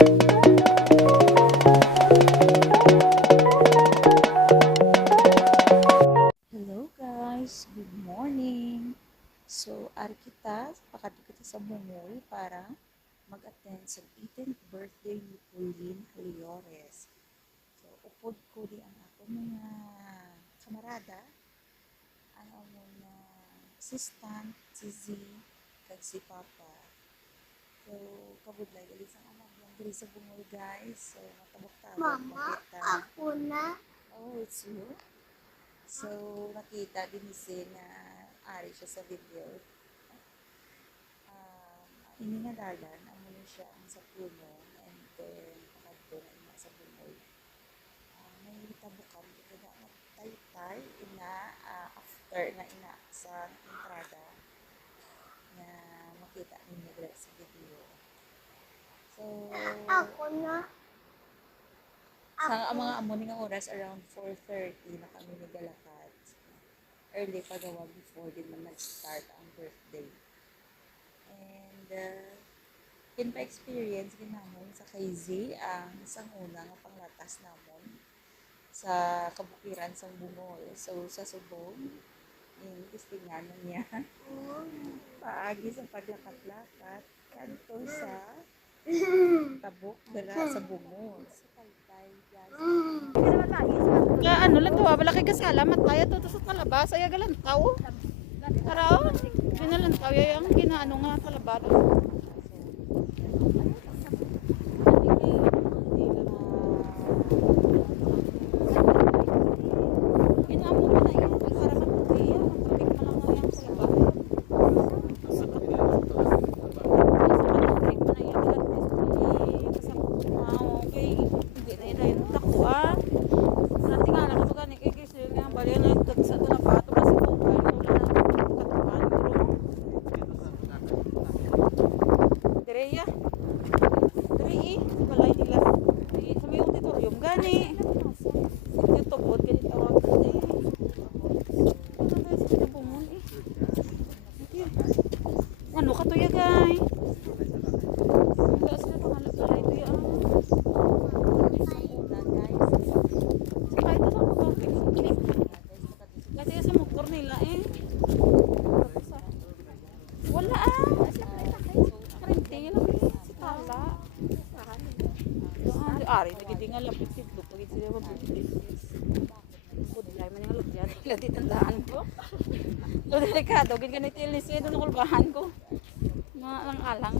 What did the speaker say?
Hello guys, good morning. So, ari kita, pakati kita sa Bungoy para mag-attend sa 18th birthday ni Pauline Haliores. So, upod ko di ang ako mga kamarada, ang among assistant, si Z, kag si Papa. So, kabudlay, galis ang anak lang diri sa Bungoy guys. So, matabok-tabok. Mama, ako na. Oh, it's you? So, nakita din si na ari siya sa video. Ini nga dalan, amo na siya ang sa puno, and then pakadto na ina sa puno. May tabukan dito na tay-tay ina after na ina sa entrada na makita ninyo dito sa video. So, Ako na. sa mga amo nga oras around 4:30 na kami nigalakad. Early pa gawa before din man nag-start ang birthday. And pa-experience ginamon sa KZ ang isang una nga panglatas namon sa kabukiran sa Bungol. So sa Subong, yung tistingan niya paagi sa paglakat-lakat kanto sa tabok dala sa Bungol. Kaya ano lang to, wala kay kasalamat tayo to sa talabas, ay galantaw. Tara, ginalantaw yung ginaano nga talabado. Ginamo mo na yun, para mabuti yan. Matabik mo lang na yung talabado. Direya. Diri balay nila. Sa may auditorium gani. Yung tubod gani tawag gani. Ano tayo sa tubungon eh. Ano ka to ya gay? Taas na pangalap balay to ya. Sakay to sa pagkakit. Kasi sa motor nila eh. Wala ah. Karinting lang si Tala. Ari, nagidingan lapit si Dup. Pagit sila mabuti. Pudlay man yung lutyan. Lati tandaan ko. So, delikado. Gid ganito yung lisya doon kulbahan ko. Mga alang-alang.